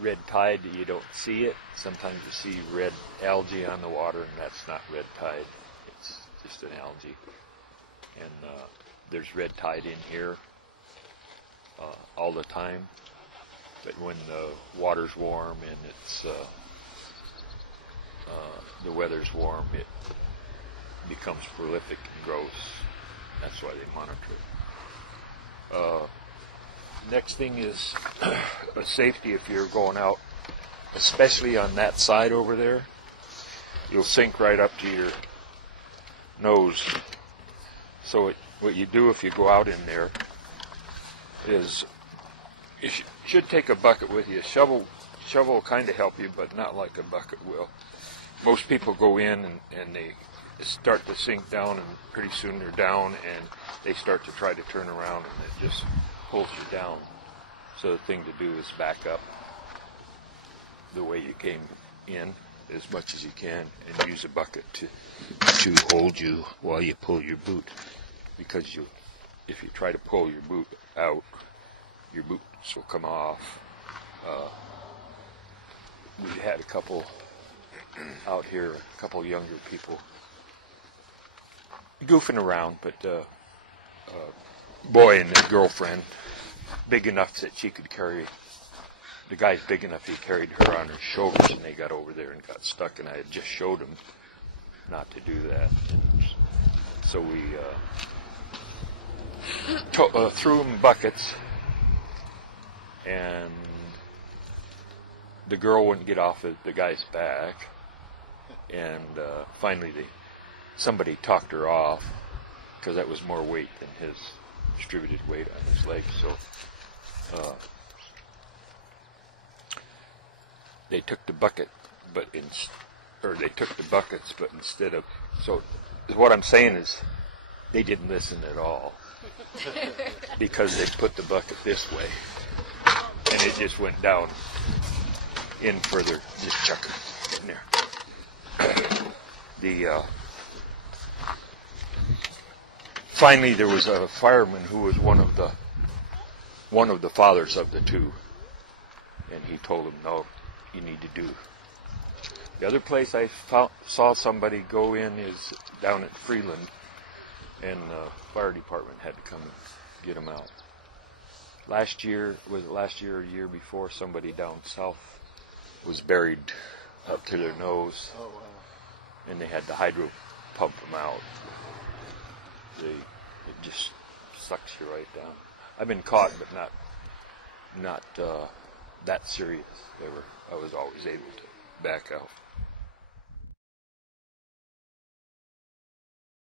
red tide, you don't see it. Sometimes you see red algae on the water, and that's not red tide. It's just an algae. And there's red tide in here all the time. But when the water's warm and it's the weather's warm, it becomes prolific and grows. That's why they monitor it. Next thing is safety. If you're going out, especially on that side over there, you'll sink right up to your nose. So what you do if you go out in there is you should take a bucket with you. Shovel will kind of help you, but not like a bucket will. Most people go in and they start to sink down, and pretty soon they're down, and they start to try to turn around, and it just pulls you down. So the thing to do is back up the way you came in as much as you can, and use a bucket to hold you while you pull your boot. Because if you try to pull your boot out, your boots will come off. We had a couple out here, a couple younger people goofing around, but boy and his girlfriend, big enough that she could carry, the guy's big enough he carried her on his shoulders, and they got over there and got stuck, and I had just showed them not to do that. And so we threw them buckets, and the girl wouldn't get off the guy's back, and finally somebody talked her off, because that was more weight than his distributed weight on his legs. So they took the bucket, but instead of, so what I'm saying is they didn't listen at all, because they put the bucket this way, and it just went down in further, just chuck it in there. Finally, there was a fireman who was one of the fathers of the two, and he told him, no, you need to do. The other place I saw somebody go in is down at Freeland, and the fire department had to come and get them out. Last year or a year before, somebody down south was buried up to their nose. Oh, wow. And they had to hydro pump them out. It just sucks you right down. I've been caught, but not that serious. I was always able to back out.